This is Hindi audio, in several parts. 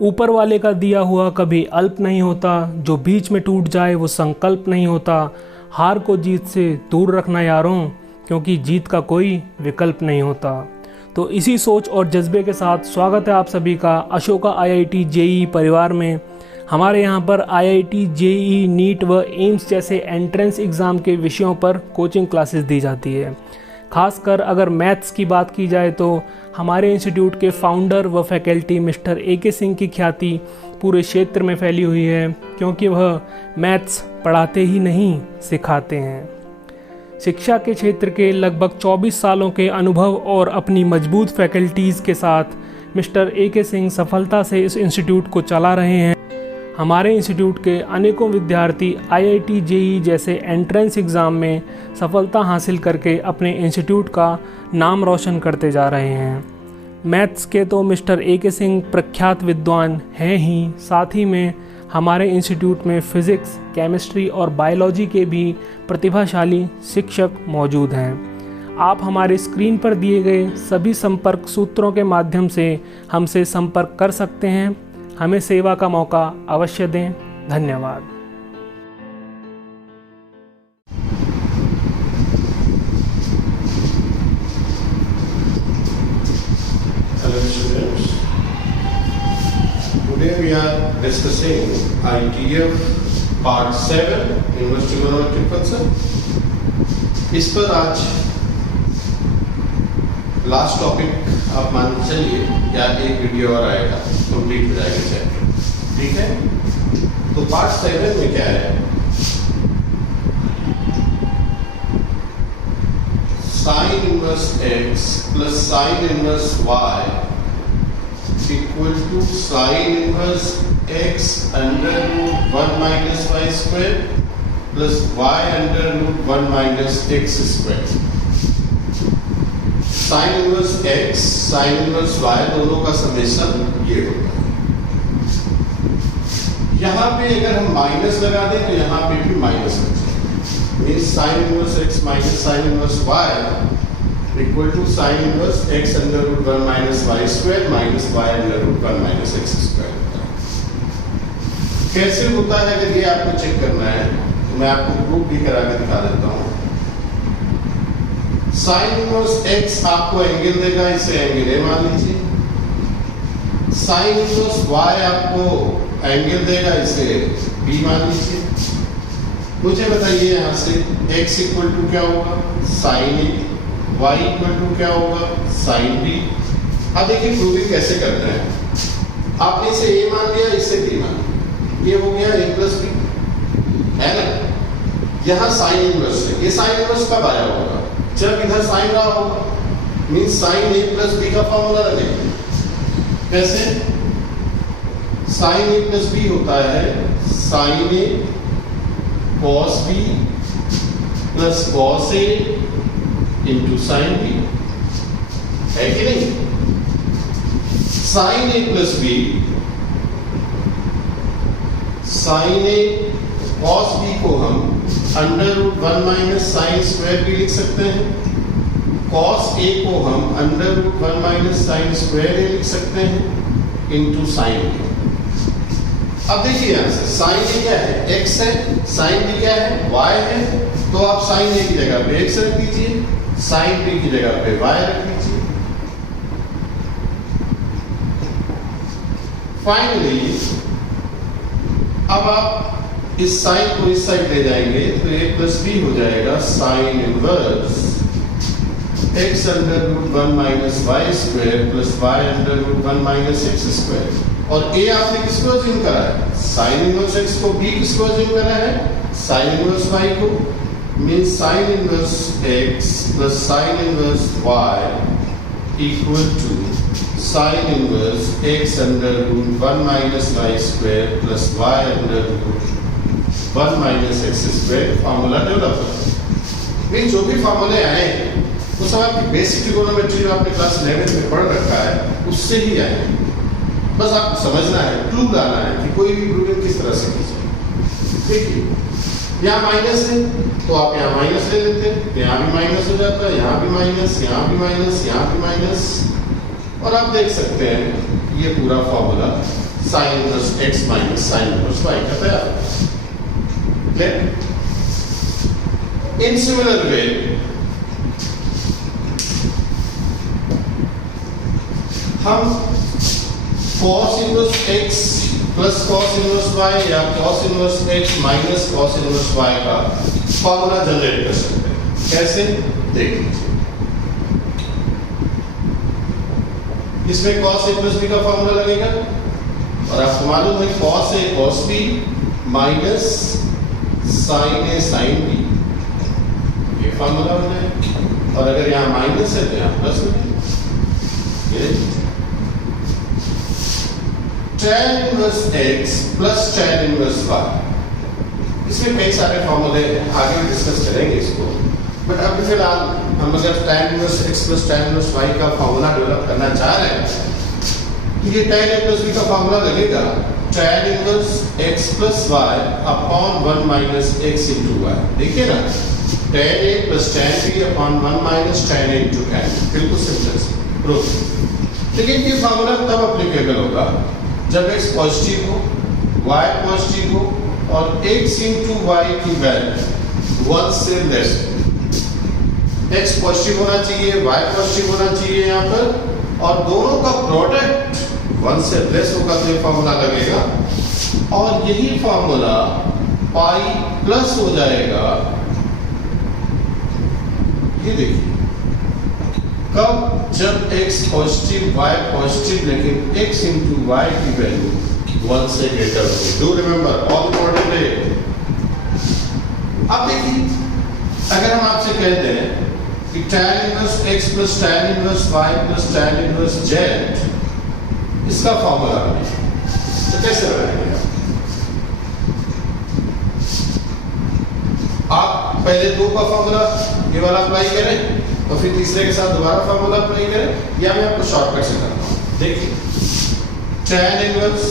ऊपर वाले का दिया हुआ कभी अल्प नहीं होता, जो बीच में टूट जाए वो संकल्प नहीं होता। हार को जीत से दूर रखना यारों, क्योंकि जीत का कोई विकल्प नहीं होता। तो इसी सोच और जज्बे के साथ स्वागत है आप सभी का अशोका IIT JEE परिवार में। हमारे यहाँ पर IIT JEE नीट व एम्स जैसे एंट्रेंस एग्ज़ाम के विषयों पर कोचिंग क्लासेस दी जाती है। खासकर अगर मैथ्स की बात की जाए तो हमारे इंस्टीट्यूट के फाउंडर व फैकल्टी मिस्टर AK सिंह की ख्याति पूरे क्षेत्र में फैली हुई है, क्योंकि वह मैथ्स पढ़ाते ही नहीं सिखाते हैं। शिक्षा के क्षेत्र के लगभग 24 सालों के अनुभव और अपनी मजबूत फैकल्टीज़ के साथ मिस्टर AK सिंह सफलता से इस इंस्टीट्यूट को चला रहे हैं। हमारे इंस्टीट्यूट के अनेकों विद्यार्थी IIT JEE जैसे एंट्रेंस एग्ज़ाम में सफलता हासिल करके अपने इंस्टीट्यूट का नाम रोशन करते जा रहे हैं। मैथ्स के तो मिस्टर AK सिंह प्रख्यात विद्वान हैं ही, साथ ही में हमारे इंस्टीट्यूट में फ़िज़िक्स, केमिस्ट्री और बायोलॉजी के भी प्रतिभाशाली शिक्षक मौजूद हैं। आप हमारे स्क्रीन पर दिए गए सभी संपर्क सूत्रों के माध्यम से हमसे संपर्क कर सकते हैं। हमें सेवा का मौका अवश्य दें। धन्यवाद। Hello students. Today we are discussing ITF Part 7 Inverse Trigonometric Function. इस पर आज लास्ट टॉपिक आप मान के चलिए, या एक वीडियो और आएगा, कंप्लीट हो जाएगा चैप्टर। ठीक है, तो पार्ट 7 में क्या है? Sine inverse x plus sine inverse y equal to sine inverse x under root 1 minus y square plus y under root 1 minus x square. Sine inverse x, sine inverse y दोनों का समेशन ये होता है। यहाँ पे अगर हम माइनस लगा दें तो यहाँ पे भी माइनस बचेगा। Means sine inverse x minus sine inverse y equal to sine inverse x under root 1 minus y square minus y under root 1 minus x square होता है। कैसे होता है अगर ये आपको चेक करना है तो मैं आपको प्रूफ भी करा के दिखा देता हूँ। साइन इनवर्स x आपको एंगल देगा, इसे एंगल A मान लीजिए। साइन इनवर्स y आपको एंगल देगा, इसे B मान लीजिए। मुझे बताइए यहाँ से x इक्वल टू क्या होगा? Sine A, y equal to क्या होगा? Sine B। अब देखिए प्रूविंग कैसे करते हैं। आपने इसे A मान लिया, इसे B मान लिया, ये हो गया A प्लस B, है ना? यहाँ साइन इनवर्स है, ये साइन इनवर्स कब आया होगा? जब इधर साइन रहा होगा। Means sine A plus B का फॉर्मूला रखेंगे। कैसे? साइन A प्लस B होता है sine A cos B plus cos A into sine B, है कि नहीं? Sine A plus B, sine A cos B को हम under root 1 minus sine square भी लिख सकते हैं। कॉस A को हम under root 1 minus sine square A लिख सकते हैं इंटू साइन A। अब देखिए यहाँ से साइन A क्या है? x है, साइन B क्या है? y है। तो आप साइन A की जगह पे x रख दीजिए, साइन B की जगह पे y रख दीजिए। फाइनली अब आप इस साइन को इस साइड ले जाएंगे तो a प्लस b हो जाएगा sine inverse x under root 1 minus y square plus y under root 1 minus x square. और a आपने किसको अज्यूम करा है? साइन इनवर्स x को, b किसको अज्यूम करा है? साइन इनवर्स y को। Means sine inverse x plus sine inverse y equal to sine inverse x under root 1 minus y square plus y under root 1 minus x square. Formula develop है। जो भी फार्मूले आए हैं वो सब आपकी बेसिक ट्रिगोनोमेट्री जो आपने क्लास 11 में पढ़ रखा है उससे ही आए। बस आपको समझना है, क्लू लाना है कि कोई भी प्रूविंग किस तरह से कीजिए। देखिए यहाँ माइनस है तो आप यहाँ माइनस ले लेते हैं, यहाँ भी माइनस हो जाता है, यहाँ भी माइनस, यहाँ भी माइनस, यहाँ भी माइनस। और आप देख सकते हैं ये पूरा formula sine inverse x minus sine inverse y का तैयार। इन सिमिलर वे हम cos inverse x plus cos inverse y या cos inverse x minus cos inverse y का फॉर्मूला जनरेट कर सकते हैं। कैसे देख लीजिए, इसमें cos इनवर्स b का फॉर्मूला लगेगा और आपको मालूम है cos a cos b minus sin a sin b, ये फॉर्मूला बन जाएगा। और अगर यहाँ माइनस है तो यहाँ प्लस हो जाएगा। tan inverse x plus tan inverse y, इसमें कई सारे फॉर्मूले आगे डिस्कस करेंगे इसको, बट अभी फिलहाल हम अगर tan inverse x plus tan inverse y का फॉर्मूला डेवलप करना चाह रहे हैं तो ये tan a प्लस b का फॉर्मूला लगेगा tan inverse x plus y upon 1 minus x into y। देखिए ना, tan a plus tan b upon 1 minus tan a into n, बिल्कुल सिंपल प्रूफ। लेकिन ये फॉर्मूला तब एप्लीकेबल होगा जब x पॉजिटिव हो, y पॉजिटिव हो और x इंटू वाई की वैल्यू 1 से लेस। x पॉजिटिव होना चाहिए, y पॉजिटिव होना चाहिए यहाँ पर, और दोनों का प्रोडक्ट 1 से लेस होगा तो ये फॉर्मूला लगेगा। और यही फॉर्मूला पाई प्लस हो जाएगा, ये देखिए कब, जब x पॉजिटिव y पॉजिटिव, लेकिन x इंटू y की वैल्यू 1 से ग्रेटर होगी। डू रिमेंबर ऑल इम्पोर्टेंट है। अब देखिए, अगर हम आपसे कहते हैं कि tan inverse x plus tan inverse y plus tan inverse z, इसका फॉर्मूला तो कैसे बनाएंगे आप? पहले दो का फॉर्मूला ये वाला अप्लाई करें और फिर तीसरे के साथ दोबारा फॉर्मूला अप्लाई करें, या मैं आपको शॉर्टकट से करता हूं। देखिए, tan inverse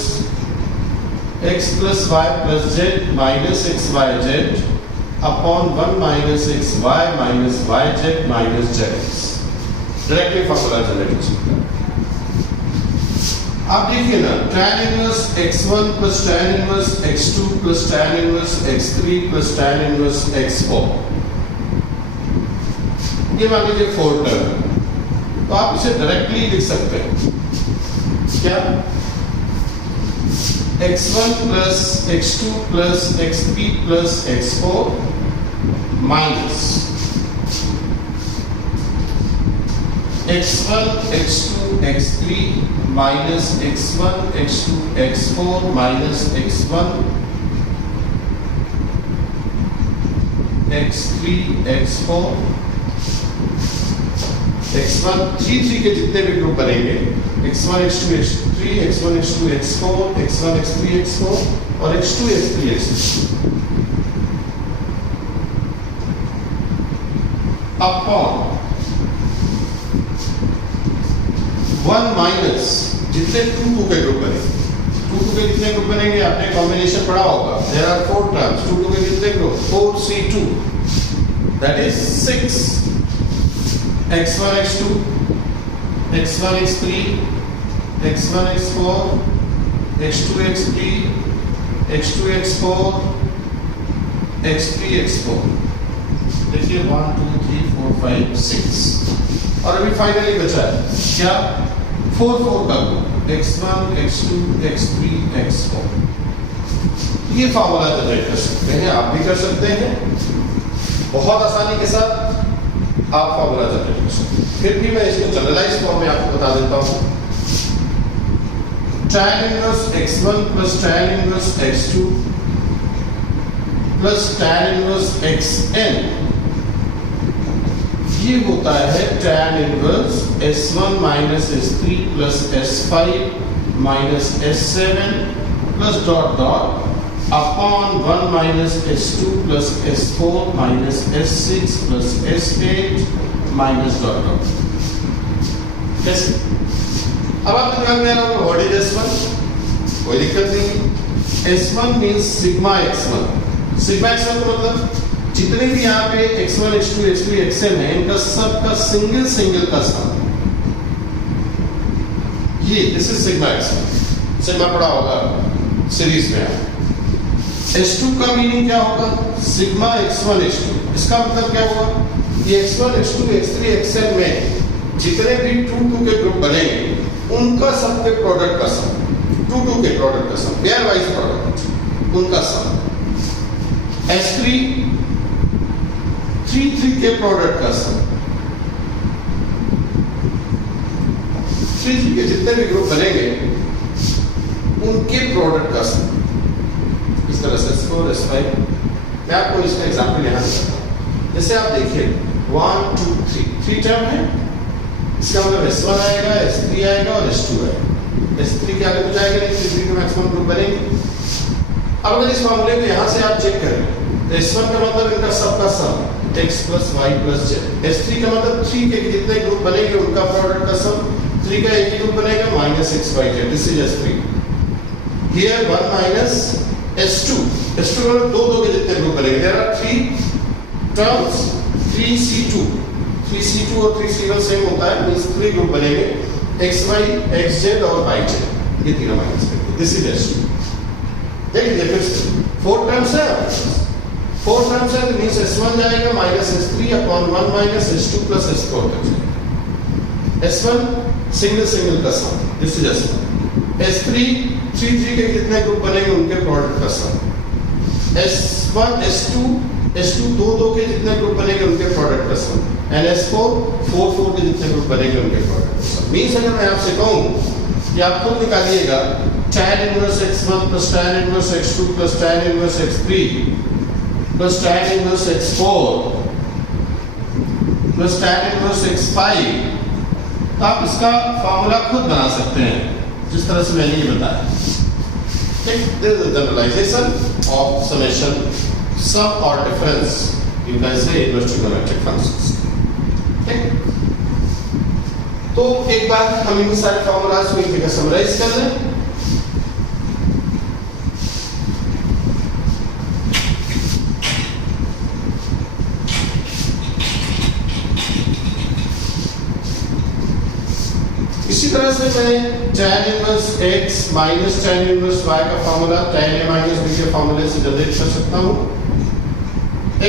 x plus y plus z minus x y z upon 1 minus x y minus y z minus z x, directly formula generate हो सकता है। अब देखिए ना, tan inverse x1 plus tan inverse x2 plus tan inverse x3 plus tan inverse x4, ये मान लीजिए 4 टर्म, तो आप इसे डायरेक्टली लिख सकते हैं क्या? x1 plus x2 plus x3 plus x4 minus x1 x2 x3 minus x1 x2 x4 minus x1 x3 x4 x1 3 के जितने भी ग्रुप बनेंगे, x1 x2 x3 x1 x2 x4 x1 x3 x4 और x2 x3 x4 upon 1 minus जितने 2 के ग्रुप बनेंगे। 2 के कितने ग्रुप बनेंगे आपने कॉम्बिनेशन पढ़ा होगा। देयर आर 4 टर्म्स, 2 के कितने group? 4c2, that is 6 x1 x2 x1 x3 x1 x4 x2 x3 x2 x4 x3 x4। देखिए 1 2 3 4 5 6 और अभी फाइनली बचा है क्या? 4 4 का group x1 x2 x3 x4। ये फॉर्मूला जनरेट कर सकते हैं, आप भी कर सकते हैं बहुत आसानी के साथ। आप फॉर्मूला जनरेट कर सकते हैं। फिर भी मैं इसको जनरलाइज फॉर्म में आपको बता देता हूं। tan inverse x1 plus tan inverse x2 plus tan inverse xn, ये होता है tan inverse s1 minus s3 plus s5 minus s7 plus dot dot upon 1 minus s2 plus s4 minus s6 plus s8 minus dot dot. कैसे? अब आपके दिमाग में आ रहा होगा व्हाट इज s1? कोई दिक्कत नहीं। s1 means sigma x1। Sigma x1 का मतलब जितने भी यहाँ पे x1 x2 x3 xn है, इनका सबका सिंगल का सम, ये this is sigma x1। Sigma पढ़ा होगा सीरीज में। S2 का मीनिंग क्या होगा? Sigma x1 x2। इसका मतलब क्या होगा? ये x1 x2 x3 xn में जितने भी 2 के ग्रुप बनेंगे उनका सबके प्रोडक्ट का सम, 2 के प्रोडक्ट का सम, पेयर वाइज प्रोडक्ट उनका सम। S3 3 के प्रोडक्ट का सम, 3 के जितने भी ग्रुप बनेंगे उनके प्रोडक्ट का सम। इस तरह से S4 S5 मैं आपको इसका एग्जांपल यहाँ देता हूँ। जैसे आप देखिए 1 2 3 टर्म है, इसका मतलब S1 आएगा, S3 आएगा और S2 आएगा। S3 के आगे तो जाएगा नहीं, 3 के मैक्सिमम ग्रुप बनेंगे। अब अगर इस मामले को यहाँ से आप चेक करें तो S1 का मतलब इनका सबका सम x + y + z, S3 का मतलब 3 के जितने ग्रुप बनेंगे उनका प्रोडक्ट का सम, 3 का एक ही ग्रुप बनेगा -x y z, this is S3। Here 1 - S2, S2 का मतलब 2 के जितने ग्रुप बनेंगे। देयर आर 3 टर्म्स, 3c2 और 3c1 सेम होता है, मींस 3 ग्रुप बनेंगे x y x z और y z, ये तीनों माइनस करके दिस इज S2। देखिए फिर से 4 टर्म्स है, 4 टर्म्स है तो मींस S1 जाएगा -S3 अपॉन 1 - S2 + S4 तक जाएगा। S1 सिंगल का सम, दिस इज S1। S3 3 के जितने ग्रुप बनेंगे उनके प्रोडक्ट का सम। S1 S2 2 के जितने ग्रुप बनेंगे उनके प्रोडक्ट का सम, एंड S4 4 के जितने ग्रुप बनेंगे उनके प्रोडक्ट का सम। मींस अगर मैं आपसे कहूं कि आप खुद निकालिएगा tan inverse x1 + tan inverse x2 + tan inverse x3 + tan inverse x4 + tan inverse x5, तो आप इसका फॉर्मूला खुद बना सकते हैं जिस तरह से मैंने ये बताया। ठीक, this is the generalisation of summation, sum और difference you can say inverse trigonometric functions. ठीक, तो एक बार हम इन सारे फॉर्मूलाज को एक जगह समराइज कर लें। इसी तरह से मैं tan inverse x minus tan inverse y का formula tan a minus b के फॉर्मूले से जनरेट कर सकता हूँ,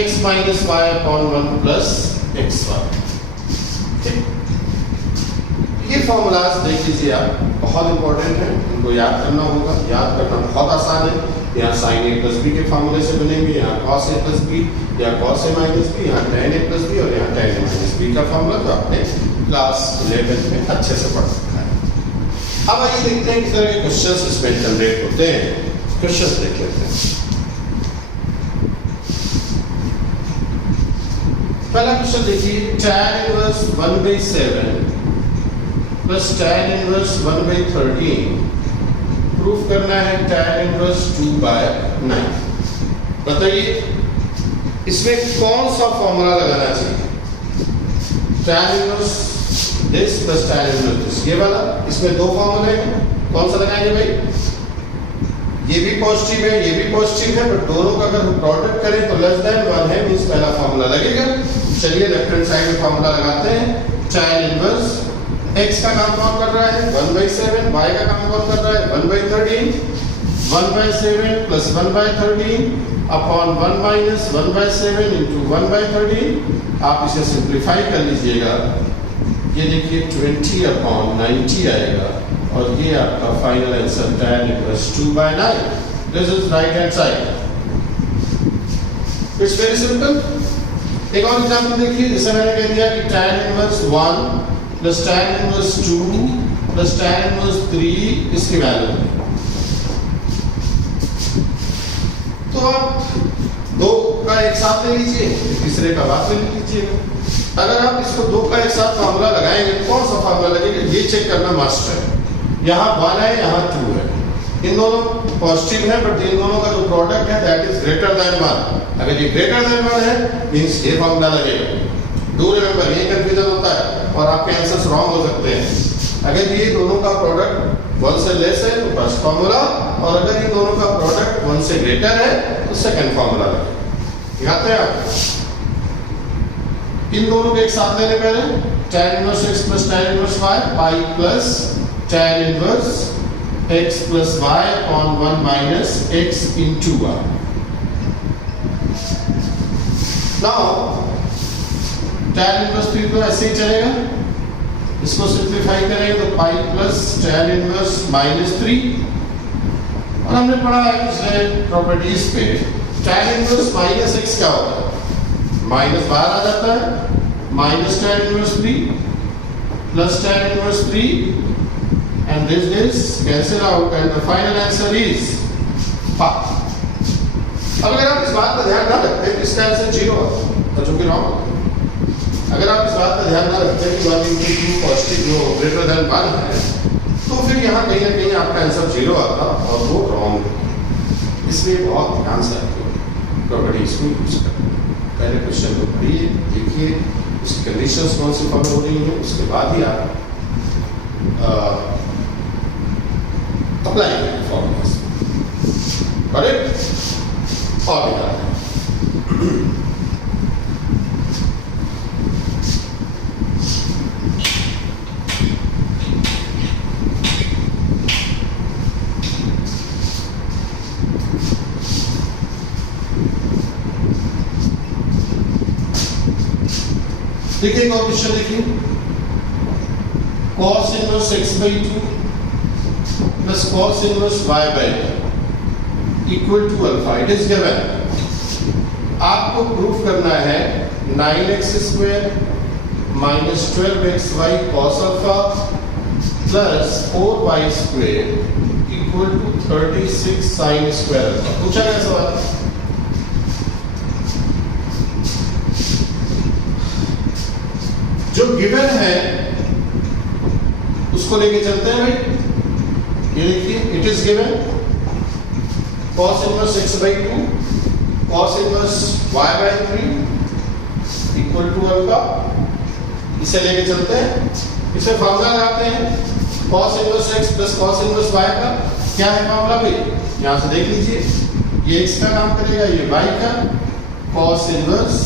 x minus y upon 1 plus xy। ठीक, ये फॉर्मूलाज देख लीजिए आप, बहुत इंपॉर्टेंट है, इनको याद करना होगा। याद करना बहुत आसान है। यहाँ sin a प्लस b के फॉर्मूले से बनेंगे, यहाँ cos a प्लस b, या cos a माइनस b, यहाँ tan a प्लस b और यहाँ tan a माइनस b का फॉर्मूला तो आपने क्लास 11 में अच्छे से पढ़ सकते हैं। अब आइए देखते हैं किस तरह के क्वेश्चंस इसमें जनरेट होते हैं। क्वेश्चंस देख लेते हैं। पहला क्वेश्चन देखिए, tan inverse 1/7 plus tan inverse 1/13 proof करना है tan इनवर्स 2/9। बताइए इसमें कौन सा फॉर्मूला लगाना चाहिए? tan inverse this plus tan inverse this, ये वाला। इसमें दो फॉर्मूले हैं, कौन सा लगाएंगे भाई? ये भी पॉजिटिव है, ये भी पॉजिटिव है, बट दोनों का अगर हम प्रोडक्ट करें तो लेस देन 1 है, मींस पहला फॉर्मूला लगेगा। चलिए लेफ्ट हैंड साइड में फॉर्मूला लगाते हैं। tan इनवर्स x का काम कौन कर रहा है? 1/7, y का काम कौन कर रहा है? 1/13, 1/7 प्लस 1/13 अपॉन 1 माइनस 1/7 इंटू 1/13। आप इसे सिंप्लीफाई कर लीजिएगा, ये देखिए 20 अपॉन 90 आएगा और ये आपका final answer tan inverse 2/9। This is right hand side. It's very simple. एक और एग्जांपल देखिए, जैसे मैंने कह दिया कि tan inverse 1 plus tan inverse 2 plus tan inverse 3 इसकी वैल्यू। तो आप दो का एक साथ ले लीजिए, तीसरे का बाद में लीजिएगा। अगर आप इसको दो का एक साथ फॉर्मूला लगाएंगे तो कौन सा फॉर्मूला लगेगा ये चेक करना मस्ट है। यहाँ 1 है, यहाँ 2 है, इन दोनों पॉजिटिव है, बट इन दोनों का जो प्रोडक्ट है दैट इज ग्रेटर देन 1। अगर ये ग्रेटर देन 1 है मींस ये फॉर्मूला लगेगा। डू रिमेंबर, ये कंफ्यूजन होता है और आपके आंसर्स रॉन्ग हो सकते हैं। अगर ये दोनों का प्रोडक्ट 1 से लेस है तो फर्स्ट फॉर्मूला, और अगर ये दोनों का प्रोडक्ट 1 से ग्रेटर है तो सेकंड फॉर्मूला लगेगा। याद है आप इन दोनों के एक साथ लेने पहले tan inverse x plus tan inverse y, pi plus tan inverse x plus y on 1 minus x into y. Now tan inverse 3 तो ऐसे ही चलेगा, इसको सिंप्लीफाई करेंगे तो पाई प्लस tan इनवर्स -3, और हमने पढ़ा है पिछले प्रॉपर्टीज पे tan इनवर्स माइनस x क्या होता है, माइनस बाहर आ जाता है, minus tan inverse 3 plus tan inverse 3 and this is cancel out and the final answer is 5. अब अगर आप इस बात का ध्यान ना रखते तो इसका आंसर 0 होता, जो कि रॉन्ग होता। अगर आप इस बात का ध्यान ना रखते कि 1 into 2 पॉजिटिव जो ग्रेटर देन 1 है, तो फिर यहाँ कहीं ना कहीं आपका आंसर 0 आता और वो रॉन्ग है। इसलिए बहुत ध्यान से आपको प्रॉपर्टीज को यूज करना। पहले क्वेश्चन को पढ़िए, देखिए उसकी कंडीशंस कौन सी फॉलो हो रही हैं, उसके बाद ही आप अप्लाई करें फॉर्मूलास, करेक्ट, और निकालें। देखिए एक और क्वेश्चन देखिए, cos inverse x/2 plus cos inverse y/2 equal to alpha. It is given. आपको प्रूफ करना है 9x² minus 12xy cos alpha plus 4y² equal to 36 sin square alpha. पूछा गया सवाल। जो गिवन है उसको लेके चलते हैं भाई। ये देखिए, it is given cos inverse x/2 cos inverse y/3 equal to alpha. इसे लेके चलते हैं, इसे फार्मूला लगाते हैं cos inverse x plus cos inverse y का। क्या है फार्मूला भाई, यहां से देख लीजिए, ये x का काम करेगा, ये y का। cos inverse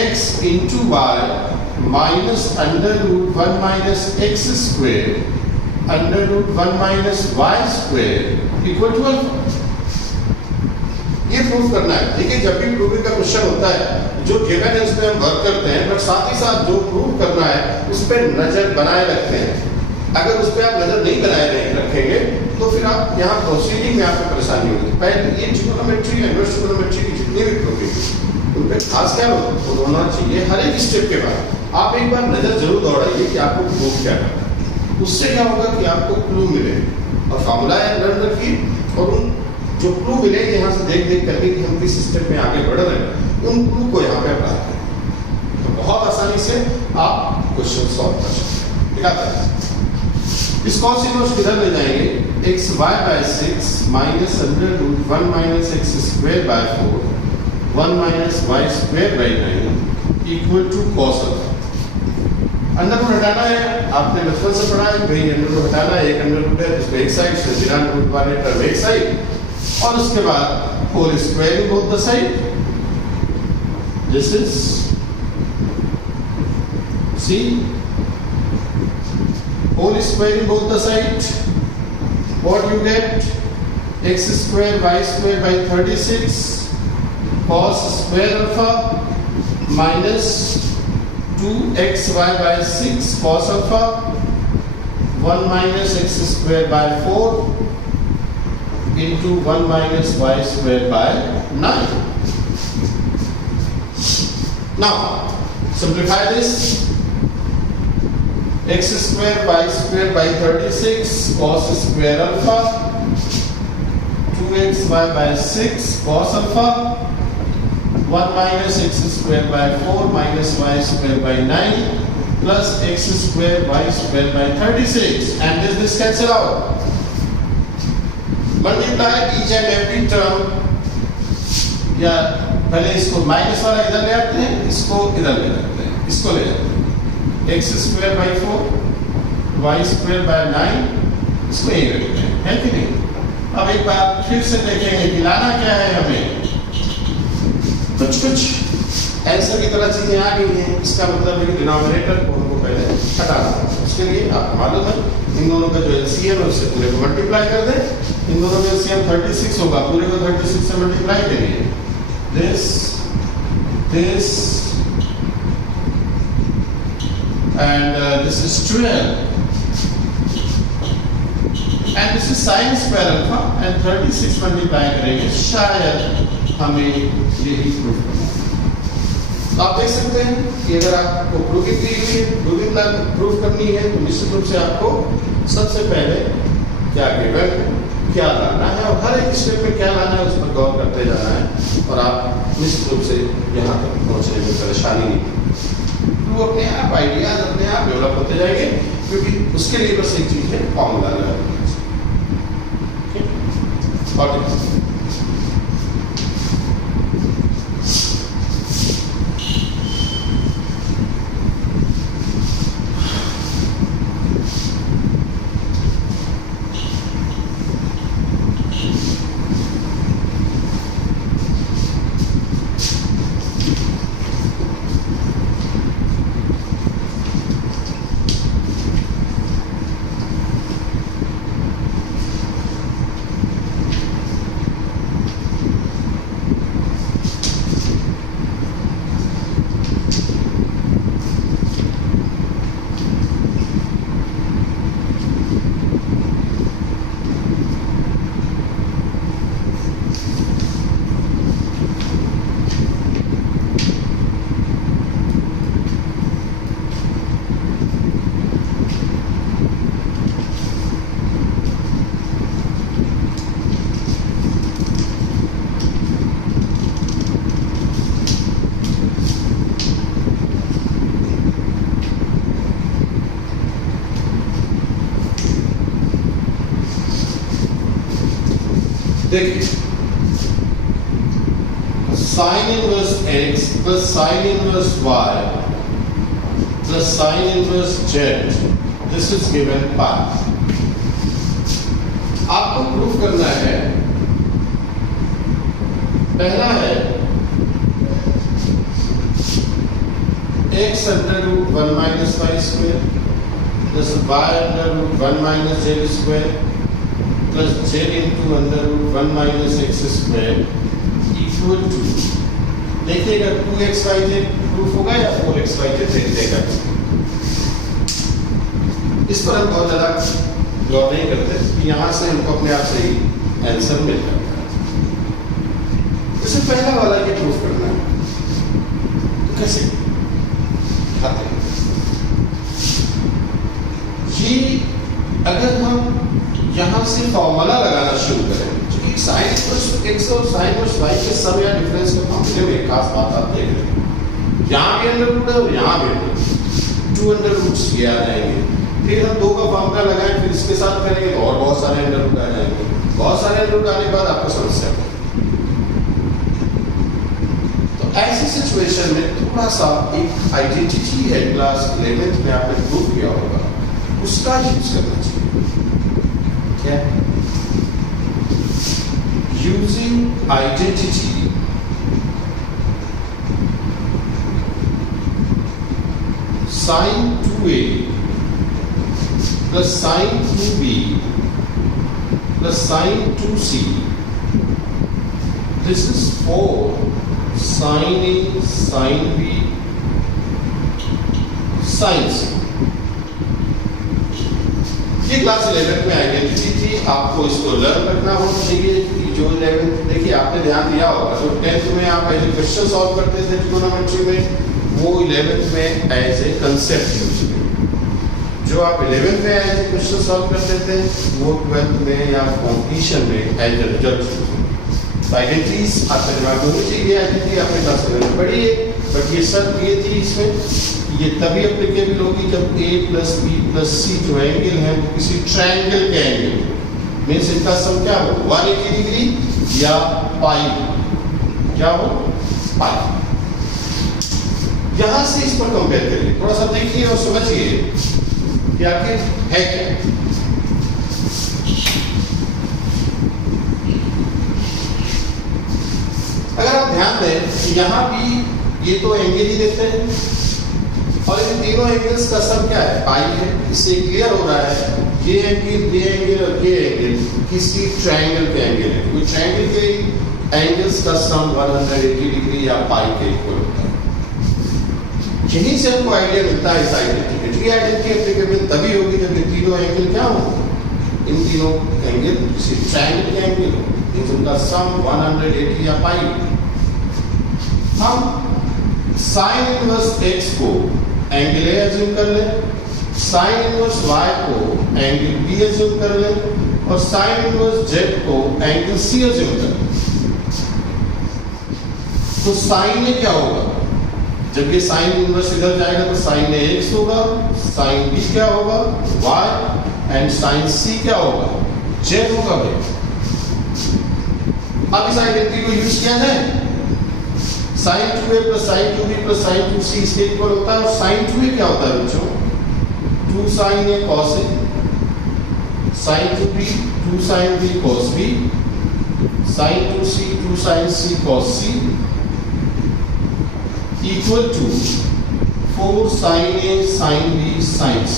x into y minus under root 1 minus x square under root 1 minus y square equal to alpha। ये प्रूफ करना है। देखिए, जब भी प्रूविंग का क्वेश्चन होता है, जो गिवन है उस पे हम वर्क करते हैं, बट साथ ही साथ जो प्रूफ करना है उस पे नजर बनाए रखते हैं। अगर उस पे आप नजर नहीं बनाए रखेंगे तो फिर आप यहाँ प्रोसीडिंग में आपको परेशानी होगी। पहले ये ट्रिगोनोमेट्री, इनवर्स ट्रिगोनोमेट्री की जितनी भी प्रूविंग, उन पे खास क्या होना चाहिए, हर एक स्टेप के बाद आप एक बार नजर जरूर दौड़ाइए कि आपको प्रूफ क्या करना है। उससे क्या होगा कि आपको क्लू मिले, और फार्मूला लर्न रखिए, और उन जो क्लू मिले यहाँ से देख देख करके कि हम किस स्टेप में आगे बढ़ रहे हैं, उन क्लू को यहाँ पे अप्लाई करें तो बहुत आसानी से आप क्वेश्चन सॉल्व कर सकते हैं। दिखाते हैं। इस cos इनवर्स किधर ले जाएंगे, xy/6 minus under root 1 minus x square by 4 1 minus y square by 9 equal to cos alpha. Under root हटाना है, आपने बचपन से पढ़ा है भाई, अंडर रूट हटाना है, एक अंडर रूट है इसको एक साइड से, बिना रूट वाले टर्म एक साइड, और उसके बाद whole square both the side. This is see whole square both the side. What you get, x square y square by 36 cos square alpha minus 2xy by 6 cos alpha 1 minus x square by 4 into 1 minus y square by 9. Now simplify this. X square y square by 36 cos square alpha 2xy by 6 cos alpha 1 minus x square by 4 minus y square by 9 plus x square y square by 36, and this cancel out. Multiply each and every term, या पहले इसको माइनस वाला इधर ले आते हैं, इसको इधर ले आते हैं, इसको ले आते हैं। x square by 4 y square by 9 इसको यही रखते हैं, है कि नहीं। अब एक बार फिर से देखेंगे कि लाना क्या है हमें। कुछ आंसर की तरह चीजें आ गई हैं, इसका मतलब है कि डिनोमिनेटर को हमको पहले हटाना है। उसके लिए आपको मालूम है इन दोनों का जो एलसीएम है उससे पूरे को मल्टीप्लाई कर दें। इन दोनों का एलसीएम 36 होगा, पूरे को 36 से मल्टीप्लाई करिए। This and this is 12 and this is sin square alpha and 36 multiply करेंगे, शायद हमें यही प्रूफ करना है। तो आप देख सकते हैं कि अगर आपको प्रूविंग दी हुई है, प्रूफ करनी है, तो निश्चित रूप से आपको सबसे पहले क्या गिवन क्या लाना है और हर एक स्टेप में क्या लाना है उस पर गौर करते जाना है और आप निश्चित रूप से यहाँ तक पहुँचने में परेशानी नहीं। तो वो अपने आप आइडियाज अपने आप डेवलप होते जाएंगे, क्योंकि उसके लिए बस एक चीज़ है फॉर्मूला लगा। देखिए, sin inverse x plus sin inverse y plus sin inverse z, this is given by. आपको प्रूफ करना है, पहला है x under root 1 minus y square plus y under root 1 minus z square plus z into under root 1 minus x square equal to, देखिएगा 2xyz प्रूफ होगा या 4xyz देख देगा। इस पर हम बहुत ज़्यादा गौर नहीं करते कि यहाँ से हमको अपने आप से ही आंसर मिल जाता है। जैसे पहला वाला ये प्रूफ करना है, तो कैसे खाते हैं ये, अगर हम यहाँ से फॉर्मूला लगाना शुरू करें, क्योंकि साइन इनवर्स x और साइन इनवर्स y के सम या डिफरेंस के मामले में एक खास बात आप देख रहे हैं, यहाँ भी अंडर रूट है और यहाँ भी अंडर रूट, 2 अंडर रूट्स ये आ जाएंगे। फिर हम 2 का फॉर्मूला लगाएं, फिर इसके साथ करेंगे और बहुत सारे अंडर रूट आ जाएंगे। बहुत सारे अंडर रूट आने के बाद आपको समस्या होगी। तो ऐसी सिचुएशन में थोड़ा सा एक आइडेंटिटी है, क्लास 11th में आपने प्रूव किया होगा, उसका यूज करना चाहिए। क्या? Using identity sin 2a plus sin 2b plus sin 2c, this is 4 sin a sin b sin c। ये क्लास 11 में आइडेंटिटी थी, आपको इसको लर्न करना होना चाहिए कि जो 11 देखिए आपने ध्यान दिया होगा, तो 10th में आप ऐसे क्वेश्चन सॉल्व करते थे ट्रिगोनोमेट्री में, वो 11th में एज ए कंसेप्ट यूज किया। जो आप 11th में एज ए क्वेश्चन सॉल्व करते थे, वो 12th में या कॉम्पिटिशन में एज ए रिजल्ट। आइडेंटिटीज आपके दिमाग में होनी चाहिए। आइडेंटिटी आपने क्लास 11 में पढ़ी है, बट ये शर्त ये थी इसमें, ये तभी एप्लीकेबल होगी जब a प्लस बी प्लस सी जो एंगल है वो किसी ट्रायंगल के एंगल मीन्स इनका सम क्या हो, 180 डिग्री या पाई, क्या हो पाई। यहां से इस पर कंपेयर करिए, थोड़ा सा देखिए और समझिए कि आखिर है क्या। अगर आप ध्यान दें कि यहाँ भी ये तो एंगल ही देते हैं और इन तीनों एंगल्स का सम क्या है, पाई है। इससे क्लियर हो रहा है ये एंगल और ये एंगल किसी ट्रायंगल के एंगल है। कोई ट्रायंगल के एंगल्स का सम 180 डिग्री या पाई के इक्वल होता है। यहीं से हमको आइडिया मिलता है इस आइडेंटिटी की। आइडेंटिटी एप्लीकेबल तभी होगी जब ये तीनों एंगल क्या हो, इन तीनों एंगल किसी ट्रायंगल के एंगल हो, जिनका सम 180 या पाई। हम साइन इनवर्स x को एंगल ए अज्यूम कर लें, साइन इनवर्स y को एंगल b अज्यूम कर लें और साइन इनवर्स z को एंगल c अज्यूम कर लें। तो साइन ए क्या होगा, जब ये साइन इनवर्स इधर जाएगा तो साइन ए x होगा, साइन b क्या होगा y एंड साइन c क्या होगा z होगा भाई। अब इस आइडेंटिटी को यूज किया जाए, sin 2a plus sin 2b plus sin 2c इसके इक्वल होता है। और sin 2a क्या होता है बच्चों, 2 sin a cos a, sin 2b 2 sin b cos b, sin 2c 2 sin c cos c equal to 4 sin a sin b sin c।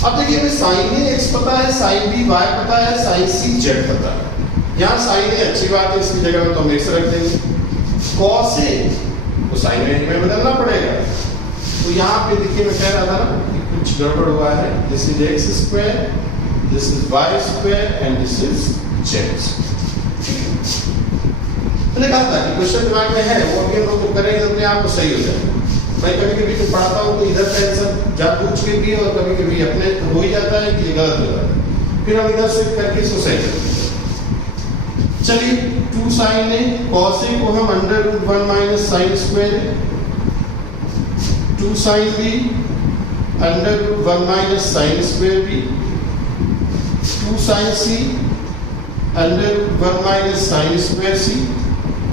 अब देखिए हमें sin a x पता है, sin b y पता है, sin c z पता है। यहाँ sin a अच्छी बात है, इसकी जगह में तो हम x रख देंगे। cos a तो sin a में बदलना पड़ेगा। तो यहाँ पे देखिए मैं कह रहा था ना कि कुछ गड़बड़ हुआ है। This is x square, this is y square and this is z। मैंने कहा था कि क्वेश्चन दिमाग में है, वो अभी हम लोग करेंगे तो अपने आप को सही हो जाएगा। मैं कभी कभी तो पढ़ाता हूँ तो इधर का आंसर जानबूझ के भी और कभी कभी अपने हो ही जाता है कि ये गलत हो जाता है, फिर हम इधर से करके इसको सही करते हैं। चलिए 2 sin a cos a को हम √1 minus sine square, 2 sin b √1 minus sine square b, 2 sin c √1 minus sine square c,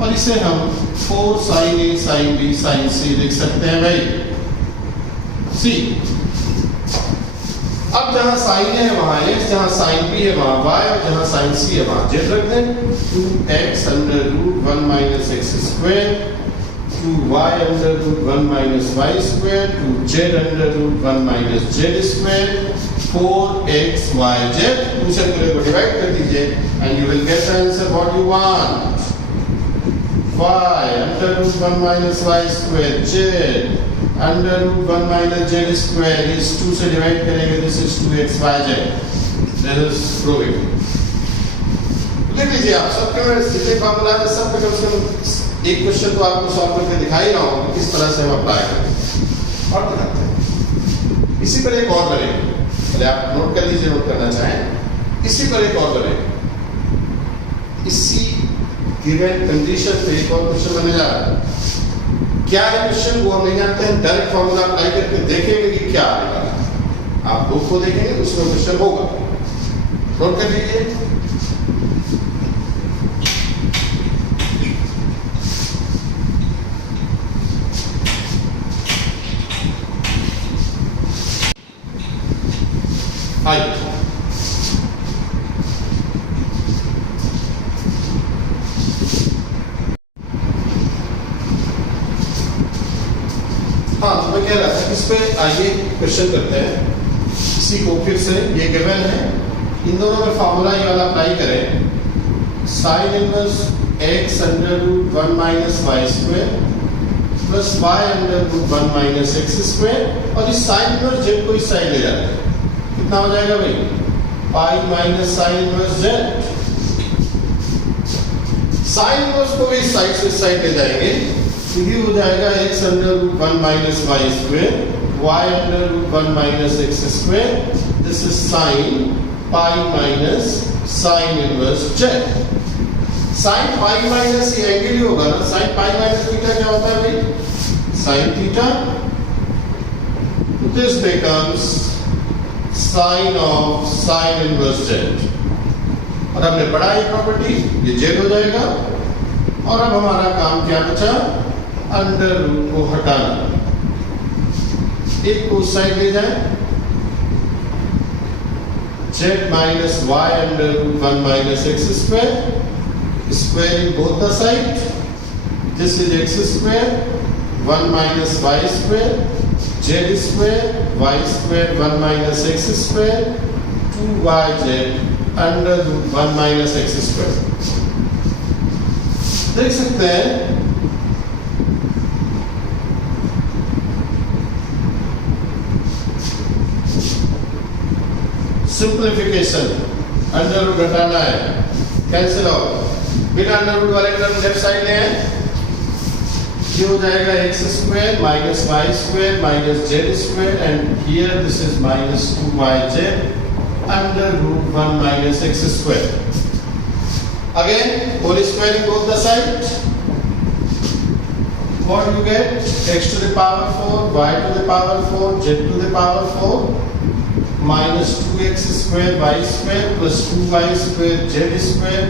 और इसे हम 4 sin a sin b sin c लिख सकते हैं भाई c। अब जहां sin a है वहां x, जहां sin b है वहां y और जहां sin c है वहां z रख दें। 2x √1 minus x square, 2y √1 minus y square, 2z √1 minus z square, 4xyz। दूसरे पूरे को डिवाइड कर दीजिए and you will get the answer what you want. y √1 minus y square, z √1 minus z square, इस 2 से डिवाइड करेंगे, this is 2xyz। This is proving. लिख लीजिए आप सबके में जितने फॉर्मूला है सब पे कम से कम एक क्वेश्चन तो आपको सॉल्व करके दिखा ही रहा हूं कि किस तरह से हम अप्लाई करेंगे और दिखाते हैं। इसी पर एक और करेंगे, पहले आप नोट कर लीजिए, नोट करना चाहें। इसी पर एक और करेंगे, इसी गिवन कंडीशन पे एक और क्वेश्चन बनने जा रहा है। क्या है क्वेश्चन वो हम नहीं जानते हैं, डायरेक्ट फॉर्मूला अप्लाई करके देखेंगे कि क्या आएगा। आप बुक को देखेंगे उसमें क्वेश्चन होगा, नोट कर लीजिए। आइए हाँ, तो मैं कह रहा था इस पे आइए क्वेश्चन करते हैं। इसी को फिर से ये गिवन है, इन दोनों में फार्मूला ये वाला अप्लाई करें। Sign inverse x √1 minus y square plus y √1 minus x square, और इस साइन इनवर्स z को इस साइड ले जाते हैं। कितना हो जाएगा भाई, pi minus sine inverse z। Sine inverse को भी इस साइड से इस साइड ले जाएंगे, तो ये हो जाएगा x √1 minus y square, y √1 minus x square, this is sine pi minus sine inverse z। Sine pi minus ये एंगल ही होगा ना, साइन पाई माइनस थीटा क्या होता है भाई, sine theta. This becomes sine of sine inverse z। और हमने पढ़ा ये प्रॉपर्टी, ये z हो जाएगा। और अब हमारा काम क्या बचा, अंडर रूट को हटाना। एक को उस साइड ले जाए, z minus y √1 minus x square, squaring both the side, this is x square 1 minus y square z square y square 1 minus x square 2yz under root 1 minus x square. देख सकते हैं सिंप्लीफिकेशन, अंडर रूट घटाना है, कैंसिल आउट, बिना अंडर रूट वाले टर्म लेफ्ट साइड ले आए, ये हो जाएगा x square minus y square minus z square and here this is minus 2yz under root 1 minus x square. Again whole squaring both the side, what you get, x to the power 4 y to the power 4 z to the power 4 minus 2x square y square plus 2y square z square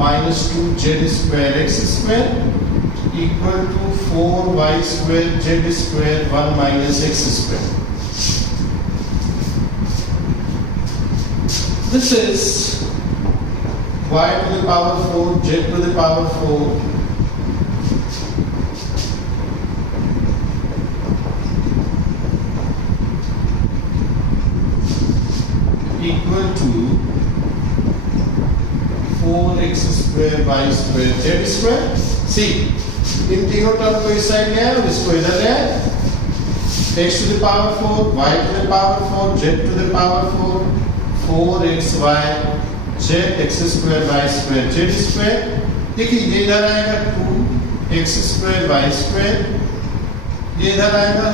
minus 2z square x square equal to 4y square z square 1 minus x square. This is y to the power 4 z to the power 4 equal to 4x square y square z square। सी इन तीनों टर्म को इस साइड ले आए और इसको इधर ले आए, x to the power 4 y to the power 4 z to the power 4 4xy z x square y square z square। देखिए ये इधर आएगा 2x square y square, ये इधर आएगा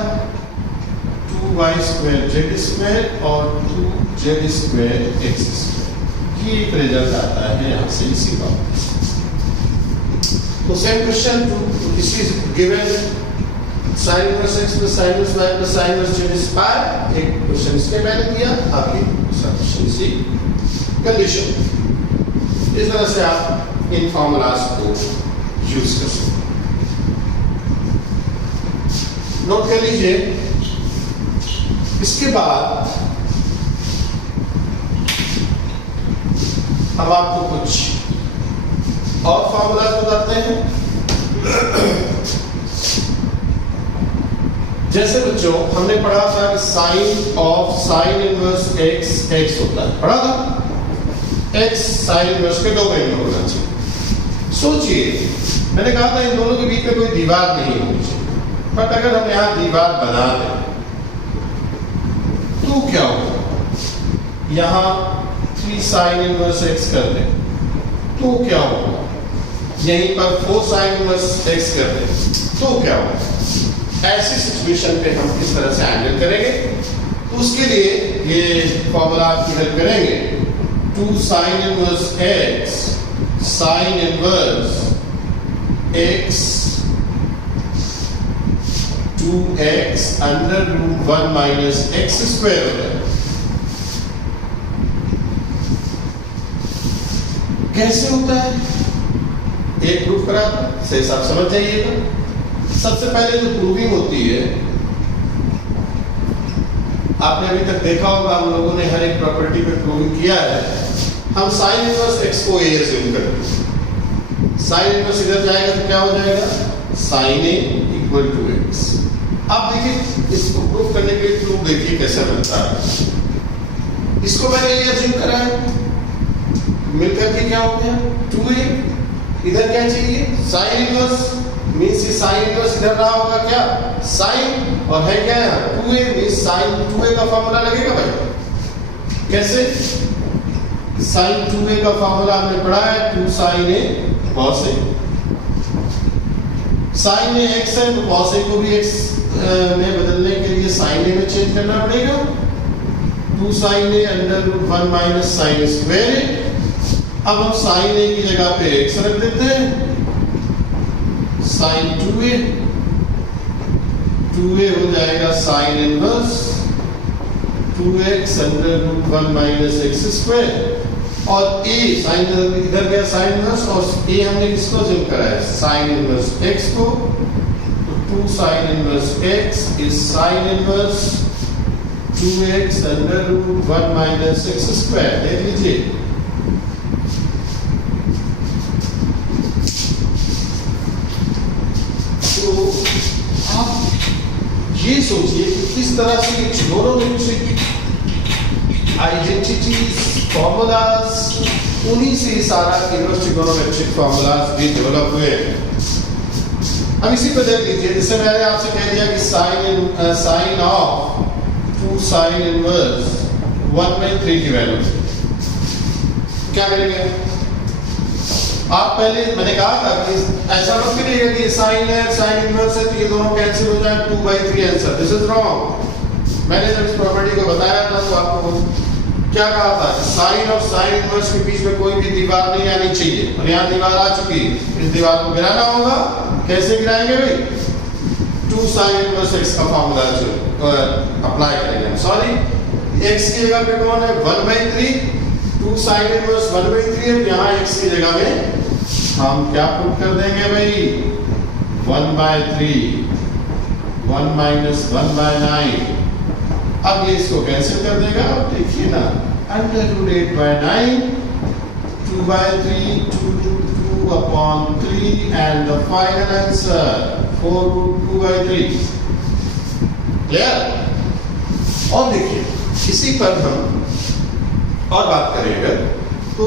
2y square z square और 2z square x square। ये एक रिजल्ट आता है यहाँ से इसी का। तो same question this is given sin inverse x plus sin inverse y plus sin inverse z square, एक क्वेश्चन इसके पहले दिया, अभी दूसरा क्वेश्चन इसी कंडीशन। इस तरह से आप इन फॉर्मूलाज को यूज कर सकते हैं। नोट कर लीजिए, इसके बाद अब आपको कुछ और फॉर्मूला बताते हैं। जैसे बच्चों हमने पढ़ा था कि sine of sine inverse x x होता है, पढ़ा था। एक्स साइन इनवर्स के दो वैल्यू होना चाहिए। सोचिए मैंने कहा था इन दोनों के बीच में कोई दीवार नहीं होनी चाहिए, बट अगर हम यहां दीवार बना दें तो क्या होगा, यहां 3 साइन इनवर्स एक्स कर दें तो क्या होगा, यहीं पर 4 साइन इनवर्स एक्स कर दें तो क्या होगा। ऐसी सिचुएशन पे हम किस तरह से हैंडल करेंगे, तो उसके लिए ये फॉर्मूला आपकी हेल्प करेंगे। 2 sine inverse x sine inverse x 2x under root 1 minus x square हो जाए। कैसे होता है, एक प्रूफ करा से आप समझ जाइएगा। सबसे पहले जो प्रूविंग होती है, आपने अभी तक देखा होगा हम लोगों ने हर एक प्रॉपर्टी पे प्रूविंग किया है। हम साइन इनवर्स एक्स को ए अज्यूम करते हैं, साइन इनवर्स इधर जाएगा तो क्या हो जाएगा, sine A equal to x. अब देखिए इसको प्रूफ करने के लिए प्रूफ देखिए कैसे बनता है। इसको मैंने ए अज्यूम करा है, मिलकर के क्या हो गया 2a, इधर क्या चाहिए साइन इनवर्स, मींस ये साइन इनवर्स इधर रहा होगा क्या साइन, और है क्या यहाँ 2a, मींस साइन 2a का फार्मूला लगेगा भाई। कैसे, साइन 2a का फार्मूला हमने पढ़ा है 2 sine a cos a। Sine a x है तो cos a को भी x में बदलने के लिए साइन a में चेंज करना पड़ेगा। 2 sine a under root 1 minus sine square a। अब हम साइन a की जगह पे x रख देते हैं, साइन 2a हो जाएगा sine inverse 2x under root 1 minus x square, और a साइन इधर गया साइन इनवर्स, और a हमने किसको अज्यूम करा है साइन इनवर्स x को, तो 2 sine inverse x is sine inverse 2x under root 1 minus x square. देख लीजिए ये सोचिए कि किस तरह से ये ट्रिगोनोमेट्रिक आइडेंटिटीज फॉर्मूलाज, उन्हीं से सारा इनवर्स ट्रिगोनोमेट्रिक फॉर्मूलाज भी डेवलप हुए हैं। अब इसी पर देख लीजिए, जैसे मैंने आपसे कह दिया कि साइन ऑफ 2 साइन इनवर्स 1/3 की वैल्यू क्या करेंगे आप? पहले मैंने कहा था कि ऐसा मत करिएगा कि साइन है साइन इनवर्स है तो ये दोनों कैंसिल हो जाए 2/3 आंसर। This is wrong. मैंने जब इस प्रॉपर्टी को बताया था तो आपको क्या कहा था? साइन और साइन इनवर्स के बीच में कोई भी दीवार नहीं आनी चाहिए, और यहाँ दीवार आ चुकी है। इस दीवार को गिराना होगा। कैसे गिराएंगे भाई? 2 साइन इनवर्स x का फॉर्मूला जो अप्लाई करेंगे। सॉरी, x की जगह पे कौन है? 1/3। 2 साइन इनवर्स 1/3 है। यहाँ x की जगह में हम क्या पुट कर देंगे भाई? 1/3 1 - 1/9। अब ये इसको कैंसिल कर देगा। अब देखिए ना, √8/9 2/3 2/2/3 and the final answer 4√2/3। Clear? और देखिए, इसी पर हम और बात करेंगे तो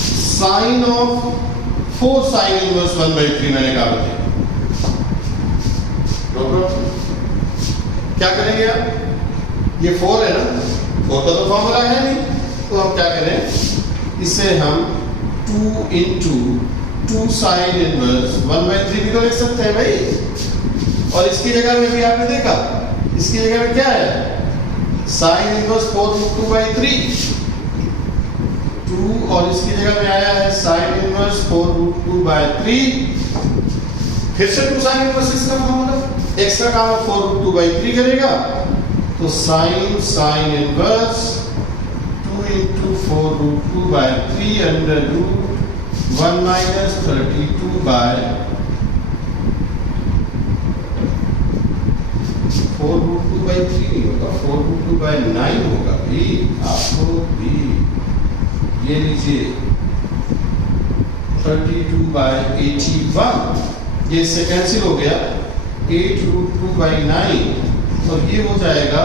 साइन ऑफ 4 साइन इनवर्स 1/3 मैंने कहा बताइए। क्या करेंगे आप? ये 4 है ना, 4 का तो फॉर्मूला है नहीं, तो हम क्या करें? इसे हम 2 × 2 साइन इनवर्स 1/3 भी तो लिख सकते हैं भाई। और इसकी जगह में भी आपने देखा, इसकी जगह में क्या है? साइन इनवर्स 4√2/3 2, और इसकी जगह में आया है साइन इनवर्स 4√2/3। फिर से 2 साइन इनवर्स इसका फॉर्मूला, x का काम 4√2/3 करेगा तो साइन इनवर्स 2 × 4√2/3 √1 - 32/4√2/3 नहीं होगा, 4√2/9 होगा भी। आपको भी ये लीजिए 32/81, ये इससे कैंसिल हो गया 8√2/9, और ये हो जाएगा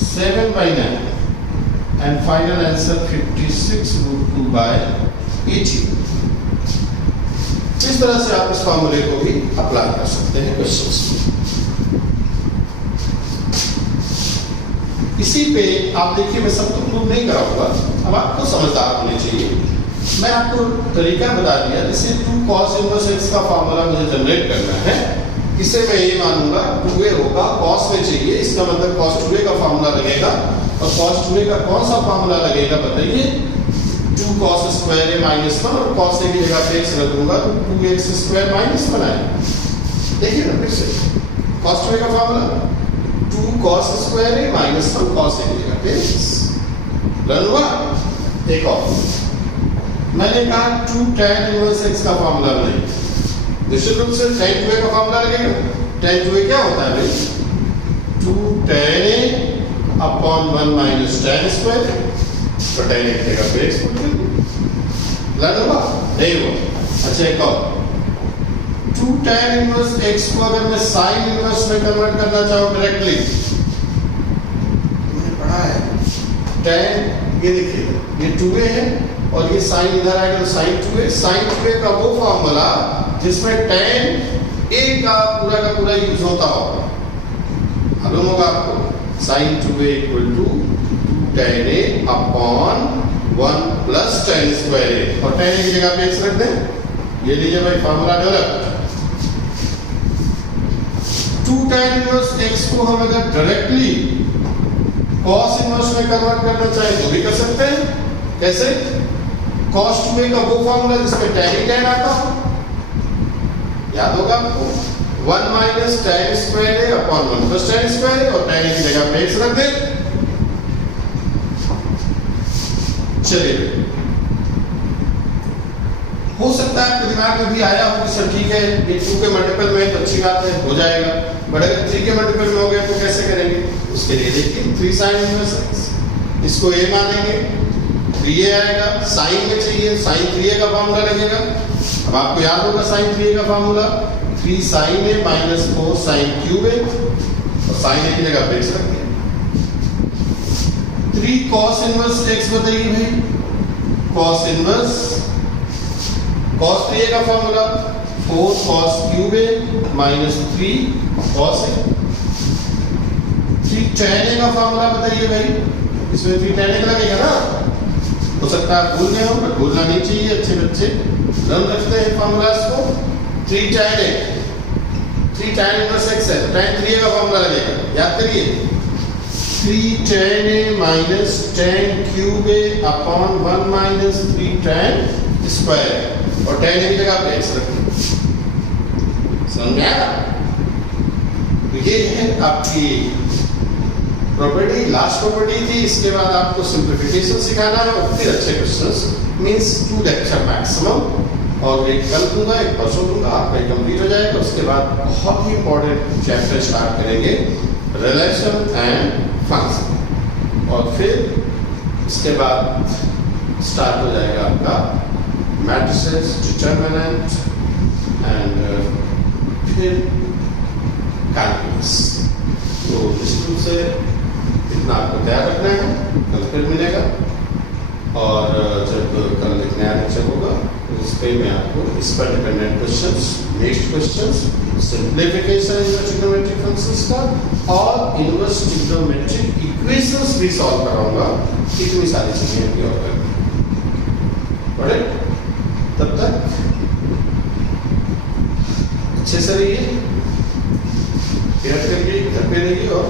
7/9 एंड फाइनल आंसर 56√2/80। इस तरह से आप इस फॉर्मूले को भी अप्लाई कर सकते हैं क्वेश्चंस में। इसी पे आप देखिए, मैं सब तो प्रूव नहीं कराऊंगा, अब आपको समझदार होने चाहिए। मैं आपको तरीका बता दिया, जैसे 2 cos इनवर्स x का फॉर्मूला मुझे जनरेट करना है। इससे मैं ये मानूंगा 2a होगा, cos में चाहिए, इसका मतलब cos 2a का फॉर्मूला लगेगा। और cos 2a का कौन सा फॉर्मूला लगेगा बताइए? 2 cos स्क्वायर a -1, और cos a की जगह पे x रख दूंगा तो 2x² -1 आएगा। देखिए ना फिर से cos 2a का formula 2 cos square a -1 cos a की जगह पे x। रन हुआ? एक और मैंने कहा 2 tan इनवर्स x का फॉर्मूला बनाइए। निश्चित रूप से tan 2a का फॉर्मूला लगेगा। tan 2a क्या होता है भाई? 2 tan a upon 1 - tan square, तो tan a की जगह पे x पुट कर दो। लर्न हुआ? नहीं हुआ? अच्छा, एक और 2 tan इनवर्स x को अगर मैं sin इनवर्स में कन्वर्ट करना चाहूँ डायरेक्टली, मैंने पढ़ा है tan, ये देखिए ये 2a है और ये साइन इधर आएगा तो sin 2a का वो फॉर्मूला जिसमें tan a का पूरा यूज होता होगा। मालूम होगा आपको? sin 2a = 2 tan a upon 1 + tan square a, और tan a की जगह पे x रख दें। ये लीजिए भाई formula develop. 2 tan inverse x को हम अगर डायरेक्टली cos इनवर्स में कन्वर्ट करना चाहे तो भी कर सकते हैं। कैसे? cos 2a का वो फॉर्मूला जिसमें tan आता हो, याद होगा आपको? 1 - tan square a upon 1 + tan square a, और tan a की जगह पे x रख दें। चलिए, हो सकता है आपके दिमाग में भी आया हो कि सर ठीक है, ये 2 के मल्टीपल में तो अच्छी बात है, हो जाएगा, बट अगर 3 के मल्टीपल में हो गया तो कैसे करेंगे? उसके लिए देखिए 3 sin इनवर्स x, इसको a मानेंगे, 3a आएगा, साइन में चाहिए sin 3a का फॉर्मूला लगेगा, अब आपको याद होगा साइन 3a का formula 3 sin a minus 4 sin cube a, और sin a की जगह पे x रख दिया। 3 cos इनवर्स x बताइए भाई, cos इनवर्स cos 3a का formula 4 cos cube a minus 3 cos a। 3 tan a का फॉर्मूला बताइए भाई, इसमें 3 tan a लगेगा ना, हो सकता है भूल गए हो, पर भूलना नहीं चाहिए, अच्छे बच्चे रन रखते हैं फॉर्मूलास को। 3 tan a 3 tan inverse x है, तो tan 3a का फॉर्मूला लगेगा, याद करिए 3 tan a minus tan cube a upon 1 minus 3 tan square, और tan a की जगह पे x रखिए। समझ में आया? तो ये है आपकी प्रॉपर्टी, लास्ट प्रॉपर्टी थी। इसके बाद आपको सिंप्लीफिकेशन सिखाना है और फिर अच्छे क्वेश्चंस, मींस 2 लेक्चर मैक्सिमम, और एक कल दूंगा एक परसों दूंगा, आपका कंप्लीट हो जाएगा। उसके बाद बहुत ही इंपॉर्टेंट चैप्टर स्टार्ट करेंगे, रिलेशन एंड फंक्शन, और फिर इसके बाद स्टार्ट हो जाएगा आपका मैट्रिसेस, डिटरमिनेंट एंड फिर कैलकुलस। तो निश्चित रूप से इतना आपको तैयार रखना है, कल फिर मिलेगा। और जब कल एक नया लेक्चर होगा तो उस पर मैं आपको इस पर dependent questions, next questions, simplification in trigonometric functions का और इनवर्स ट्रिग्नोमेट्रिक इक्वेशंस भी सॉल्व कराऊंगा। इतनी सारी चीजें आपकी और करनी, तब तक अच्छे से रहिए, केयर करिए, घर पे रहिए और